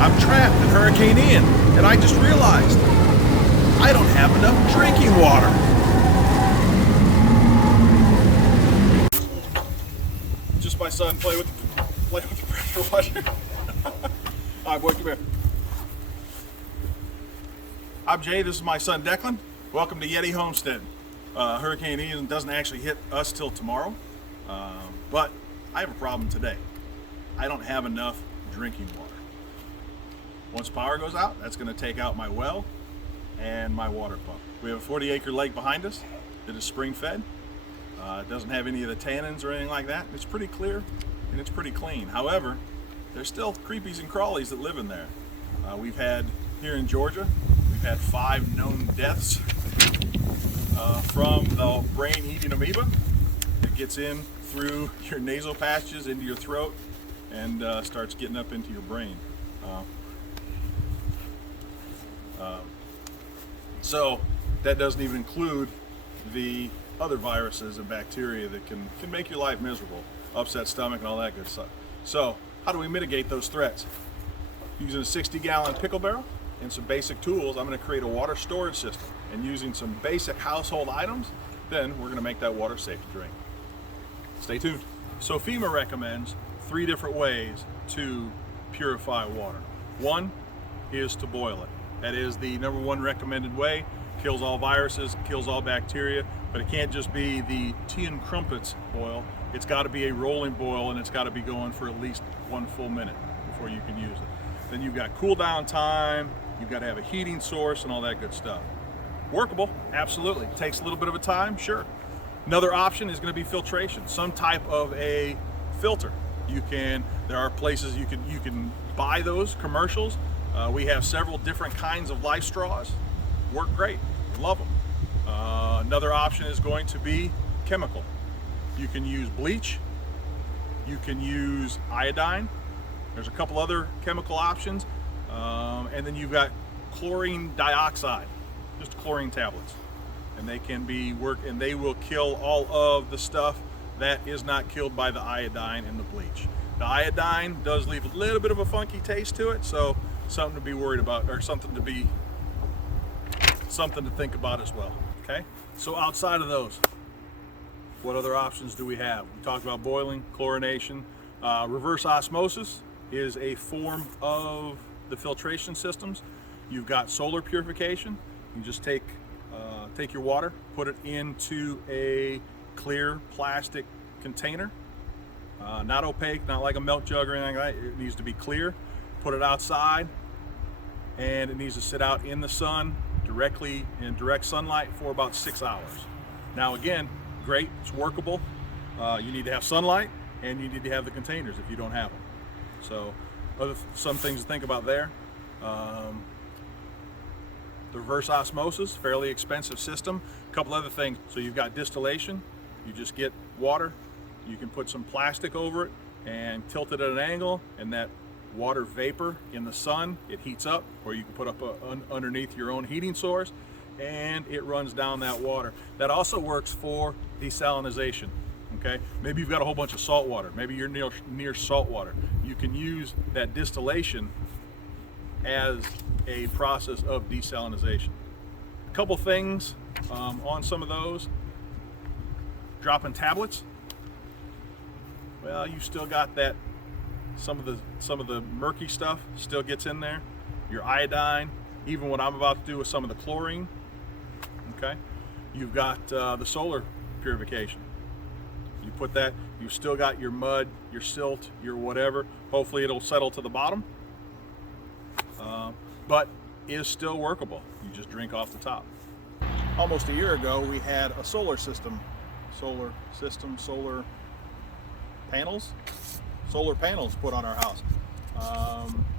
I'm trapped in Hurricane Ian, and I just realized I don't have enough drinking water. Just my son play with the pressure washer. All right, boy, come here. I'm Jay. This is my son Declan. Welcome to Yeti Homestead. Hurricane Ian doesn't actually hit us till tomorrow, but I have a problem today. I don't have enough drinking water. Once power goes out, that's going to take out my well and my water pump. We have a 40-acre lake behind us that is spring fed. It doesn't have any of the tannins or anything like that. It's pretty clear and it's pretty clean. However, there's still creepies and crawlies that live in there. We've had, here in Georgia, we've had 5 known deaths from the brain-eating amoeba that gets in through your nasal passages into your throat and starts getting up into your brain. So that doesn't even include the other viruses and bacteria that can make your life miserable, upset stomach and all that good stuff. So how do we mitigate those threats? Using a 60-gallon pickle barrel and some basic tools, I'm going to create a water storage system. And using some basic household items, then we're going to make that water safe to drink. Stay tuned. So FEMA recommends 3 different ways to purify water. One is to boil it. That is the #1 recommended way. Kills all viruses, kills all bacteria, but it can't just be the tea and crumpets boil. It's got to be a rolling boil, and it's got to be going for at least 1 full minute before you can use it. Then you've got cool down time, you've got to have a heating source and all that good stuff. Workable, absolutely. Takes a little bit of a time, sure. Another option is going to be filtration, some type of a filter. There are places you can buy those commercials. We have several different kinds of life straws. Work great, love them. Another option is going to be chemical. You can use bleach, you can use iodine. There's a couple other chemical options, and then you've got chlorine dioxide, just chlorine tablets, and they can be and they will kill all of the stuff that is not killed by the iodine and the bleach. The iodine does leave a little bit of a funky taste to it, so something to be worried about, or something to think about as well. Okay, so outside of those, what other options do we have? We talked about boiling, chlorination. Reverse osmosis is a form of the filtration systems. You've got solar purification. You just take your water, put it into a clear plastic container, not opaque, not like a milk jug or anything like that. It needs to be clear. Put it outside, and it needs to sit out in the sun, in direct sunlight for about 6 hours. Now again, great, it's workable. You need to have sunlight, and you need to have the containers if you don't have them. So some things to think about there. The reverse osmosis, fairly expensive system. A couple other things. So you've got distillation. You just get water. You can put some plastic over it and tilt it at an angle, and that water vapor in the sun, it heats up, or you can put up underneath your own heating source, and it runs down that water. That also works for desalinization. Okay, maybe you've got a whole bunch of salt water. Maybe you're near salt water. You can use that distillation as a process of desalinization. A couple things on some of those. Dropping tablets. Well, you still got that. Some of the murky stuff still gets in there. Your iodine, even what I'm about to do with some of the chlorine. Okay, you've got the solar purification. You put that, you've still got your mud, your silt, your whatever. Hopefully it'll settle to the bottom, but is still workable. You just drink off the top. Almost a year ago, we had a solar panels put on our house.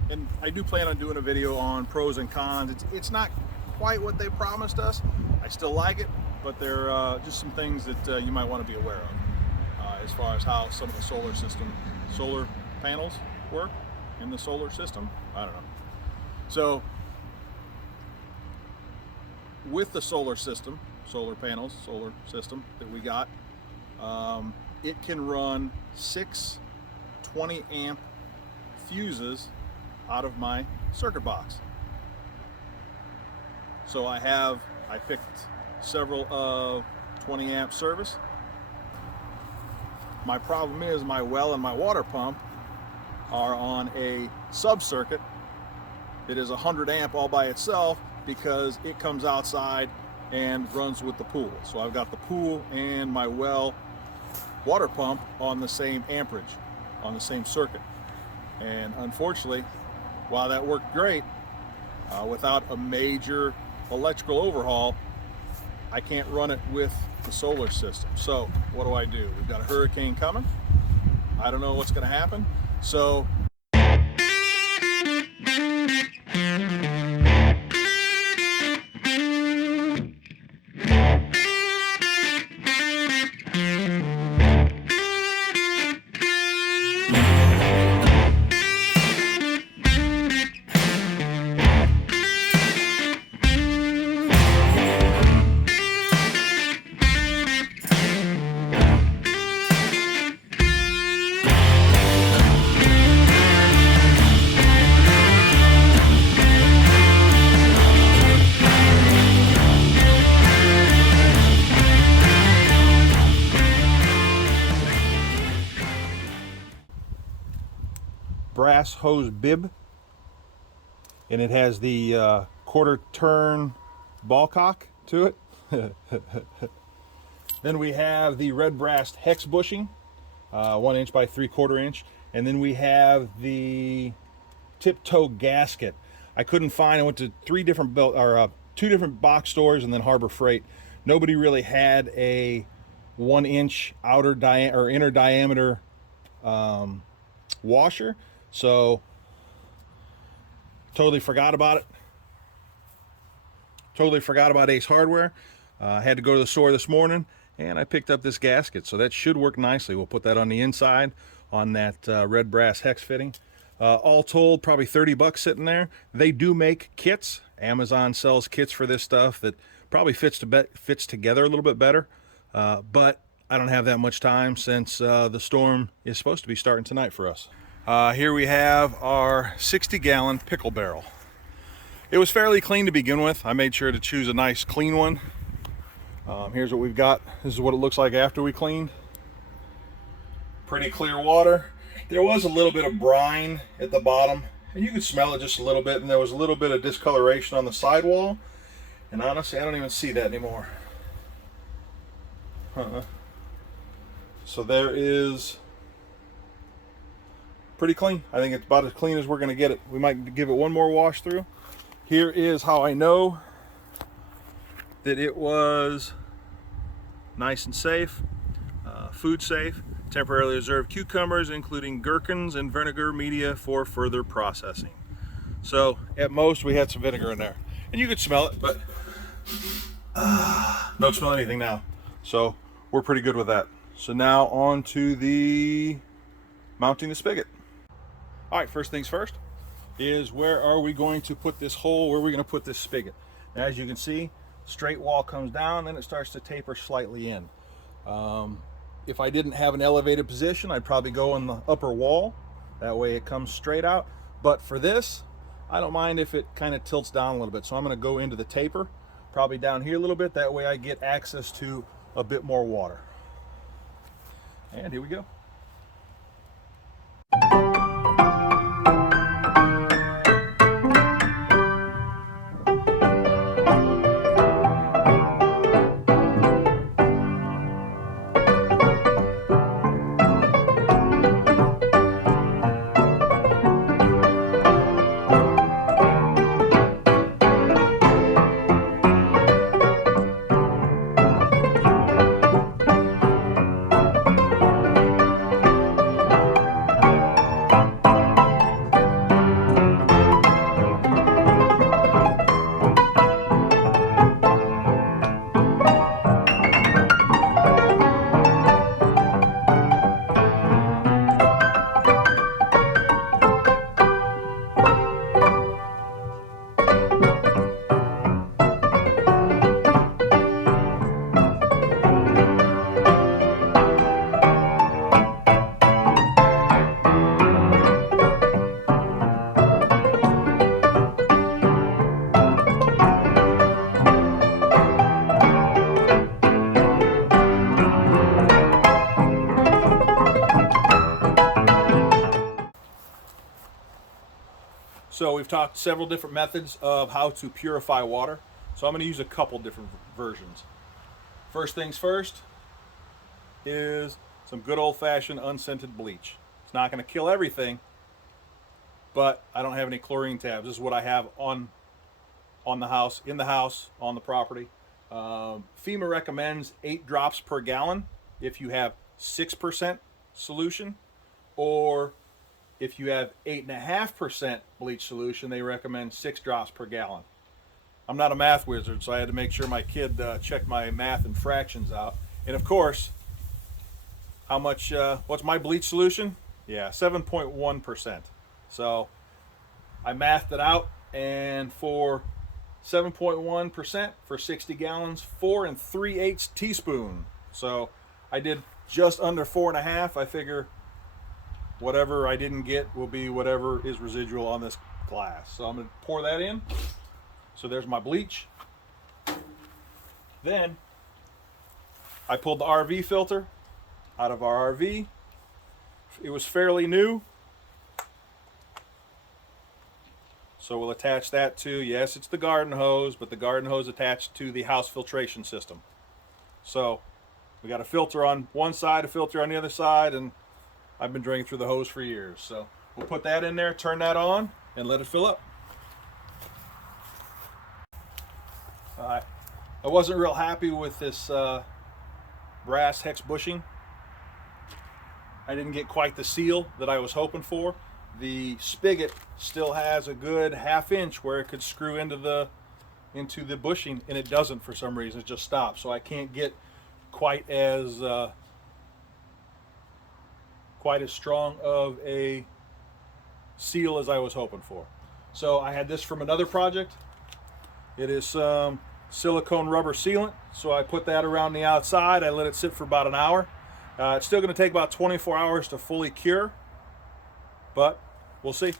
And I do plan on doing a video on pros and cons. It's not quite what they promised us. I still like it, but there are just some things that you might want to be aware of as far as how some of the solar panels work in the solar system. I don't know. So with the solar system that we got, it can run 6 20-amp fuses out of my circuit box. So I picked several 20 amp service. My problem is my well and my water pump are on a sub-circuit that is 100 amp all by itself, because it comes outside and runs with the pool. So I've got the pool and my well water pump on the same amperage, on the same circuit. And unfortunately, while that worked great, without a major electrical overhaul, I can't run it with the solar system. So what do? We've got a hurricane coming. I don't know what's going to happen. So brass hose bib, and it has the quarter turn ball cock to it. Then we have the red brass hex bushing, 1 inch by 3/4 inch, and then we have the tiptoe gasket. I couldn't find. I went to two different box stores and then Harbor Freight. Nobody really had a 1 inch inner diameter washer. So totally forgot about it. Totally forgot about Ace Hardware. I had to go to the store this morning and I picked up this gasket. So that should work nicely. We'll put that on the inside on that red brass hex fitting. All told, probably 30 bucks sitting there. They do make kits. Amazon sells kits for this stuff that probably fits together a little bit better. But I don't have that much time since the storm is supposed to be starting tonight for us. Here we have our 60-gallon pickle barrel. It was fairly clean to begin with. I made sure to choose a nice clean one. Here's what we've got. This is what it looks like after we cleaned. Pretty clear water. There was a little bit of brine at the bottom, and you could smell it just a little bit, and there was a little bit of discoloration on the sidewall. And honestly, I don't even see that anymore. So there is pretty clean. I think it's about as clean as we're going to get it. We might give it one more wash through. Here is how I know that it was nice and safe, food safe. Temporarily reserved cucumbers, including gherkins and vinegar media for further processing. So at most we had some vinegar in there, and you could smell it, but don't smell anything now. So we're pretty good with that. So now on to the mounting the spigot. All right, first things first is where are we going to put this hole, where are we going to put this spigot? Now, as you can see, straight wall comes down, then it starts to taper slightly in. If I didn't have an elevated position, I'd probably go on the upper wall. That way it comes straight out. But for this, I don't mind if it kind of tilts down a little bit. So I'm going to go into the taper, probably down here a little bit. That way I get access to a bit more water. And here we go. So we've talked several different methods of how to purify water. So I'm going to use a couple different versions. First things first is some good old-fashioned unscented bleach. It's not going to kill everything, but I don't have any chlorine tabs. This is what I have on the house, in the house, on the property. FEMA recommends 8 drops per gallon if you have 6% solution, or if you have 8.5% bleach solution, they recommend 6 drops per gallon. I'm not a math wizard, so I had to make sure my kid checked my math and fractions out. And of course, how much? What's my bleach solution? Yeah, 7.1%. So I mathed it out, and for 7.1% for 60 gallons, 4 3/8 teaspoon. So I did just under 4.5. I figure whatever I didn't get will be whatever is residual on this glass. So I'm going to pour that in. So there's my bleach. Then I pulled the RV filter out of our RV. It was fairly new. So we'll attach that to, yes, it's the garden hose, but the garden hose attached to the house filtration system. So we got a filter on one side, a filter on the other side, and I've been drinking through the hose for years. So we'll put that in there, turn that on, and let it fill up. I wasn't real happy with this brass hex bushing. I didn't get quite the seal that I was hoping for. The spigot still has a good 1/2 inch where it could screw into the bushing, and it doesn't for some reason. It just stops. So I can't get quite as strong of a seal as I was hoping for. So I had this from another project. It is some silicone rubber sealant. So I put that around the outside. I let it sit for about an hour. It's still going to take about 24 hours to fully cure, but we'll see.